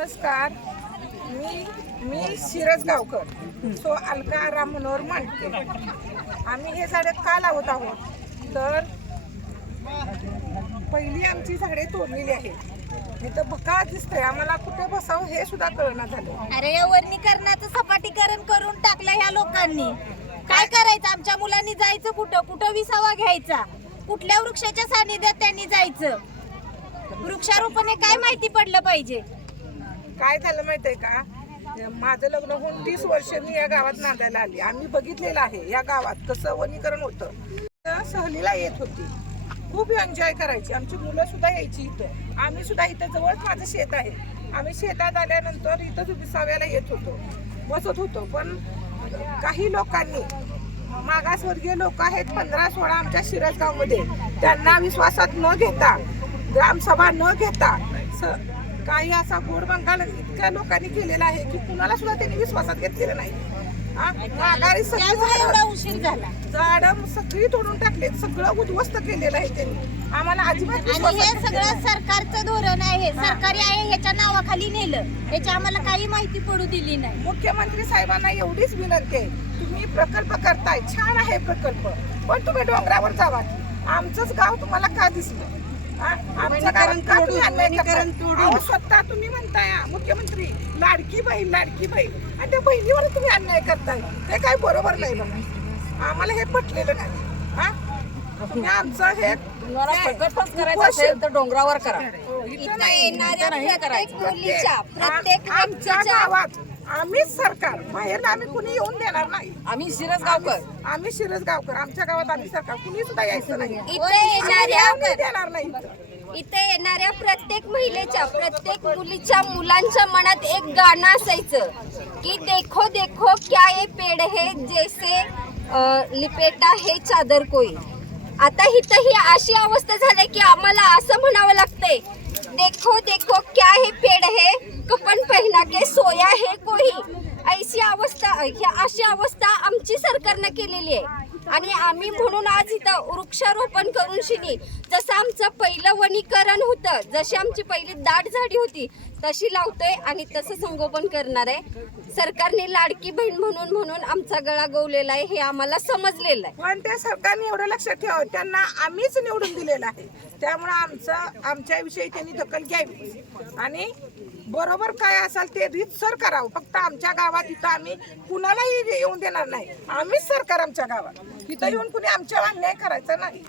नमस्कार. मी मी शिरज गावकर. सो अलका राम मनोहर मांडके. आम्ही हे झाडे का लावत आहोत. तर पहिली आमची झाडे तोडलेली आहेत. इथं भका दिसतंय. आम्हाला कुठे बसावं हे सुद्धा कळना झालं अरे या वर्णीकरणाचं सपाटीकरण करून टाकलं ह्या लोकांनी. काय करायचं? आमच्या मुलांनी जायचं कुठं? कुठं विसावा घ्यायचा? कुठल्या वृक्षाच्या सानिध्यात त्यांनी जायचं? वृक्षारोपण हे काय माहिती पडलं पाहिजे? काय झालं माहिती आहे का माझं लग्न होऊन तीस वर्ष मी या गावात नांदायला आली. आम्ही बघितलेलं आहे या गावात कसं वनीकरण होतं. तर सहलीला येत होती. खूप एन्जॉय करायची. आमची मुलं सुद्धा यायची इथं. आम्ही सुद्धा इथं जवळच माझं शेत आहे. आम्ही शेतात आल्यानंतर इथं विसाव्याला येत होतो. बसत होतो. पण काही लोकांनी मागासवर्गीय लोक आहेत पंधरा सोळा आमच्या शिरसगावमध्ये. त्यांना विश्वासात न घेता ग्रामसभा न घेता स- काही असा गोड बंगाल इतक्या लोकांनी केलेला आहे की कुणाला सुद्धा त्यांनी विश्वासात घेतलेलं नाही? माघारी सगळी एवढा उशीर झाला झाडं सगळी तोडून टाकलेत सगळं उद्ध्वस्त केलेलं आहे त्यांनी आम्हाला अजिबात आणि विश्वासात हे घेतलेलं सगळं नाही. सरकारचं धोरण आहे सरकारी आहे ह्याच्या नावाखाली नेलं याची आम्हाला काही माहिती पडू दिली नाही मुख्यमंत्री साहेबांना एवढीच विनंती आहे तुम्ही प्रकल्प करताय छान आहे प्रकल्प पण तुम्ही डोंगरावर जावा. आमचंच गाव तुम्हाला का दिसलं? आमचं अन्याय करताय? अहो, स्वतः तुम्ही म्हणताय मुख्यमंत्री लाडकी बहीण लाडकी बहीण आणि त्या बहिणीवर तुम्ही अन्याय करताय ते काय बरोबर नाही बघा आम्हाला हे पटलेलं नाही हा तुम्ही आमचं हे करायचा तर डोंगरावर करा इथं. येणाऱ्या प्रत्येक. मुलीच्या प्रत्येक आमच्या गावात आम्हीच सरकार. बाहेर आम्ही कुणी येऊन देणार नाही. आम्ही शिरस गावकर आम्ही शिरस गावकर आमच्या गावात आम्ही सरकार. कुणी सुद्धा यायचं नाही. इथे येणाऱ्या आम्ही देणार नाही इथं. इथे येणाऱ्या प्रत्येक महिलेच्या प्रत्येक मुलीच्या मुलांच्या मनात एक गाणं असायचं की देखो देखो क्या ये पेड़ है जैसे अ, लिपेटा है चादर कोई. आता इथं ही अशी अवस्था झाली की आम्हाला असं म्हणावं लागतंय देखो देखो क्या है पेड़ है कपन पहना के सोया है अशी अवस्था अशी अवस्था आमची सरकारनं केलेली आहे. आणि आम्ही म्हणून आज इथं वृक्षारोपण करून शिनी जसं आमचं पहिलं वनीकरण होतं जशी आमची पहिली दाट झाडी होती तशी लावतोय आणि तसं संगोपन करणार आहे. सरकारने लाडकी बहीण म्हणून म्हणून आमचा गळा गवलेला आहे हे आम्हाला समजलेलं आहे. पण त्या सरकारने एवढं लक्षात ठेवा त्यांना आम्हीच निवडून दिलेलं आहे. त्यामुळं आमचं आमच्याविषयी त्यांनी दखल घ्यावी. आणि बरोबर काय असाल ते रीतसर करावं. फक्त आमच्या गावात इथं आम्ही कुणालाही येऊन देणार नाही. आम्हीच सरकार आमच्या गावात. इथं येऊन कुणी आमच्यावर अन्याय करायचा नाही.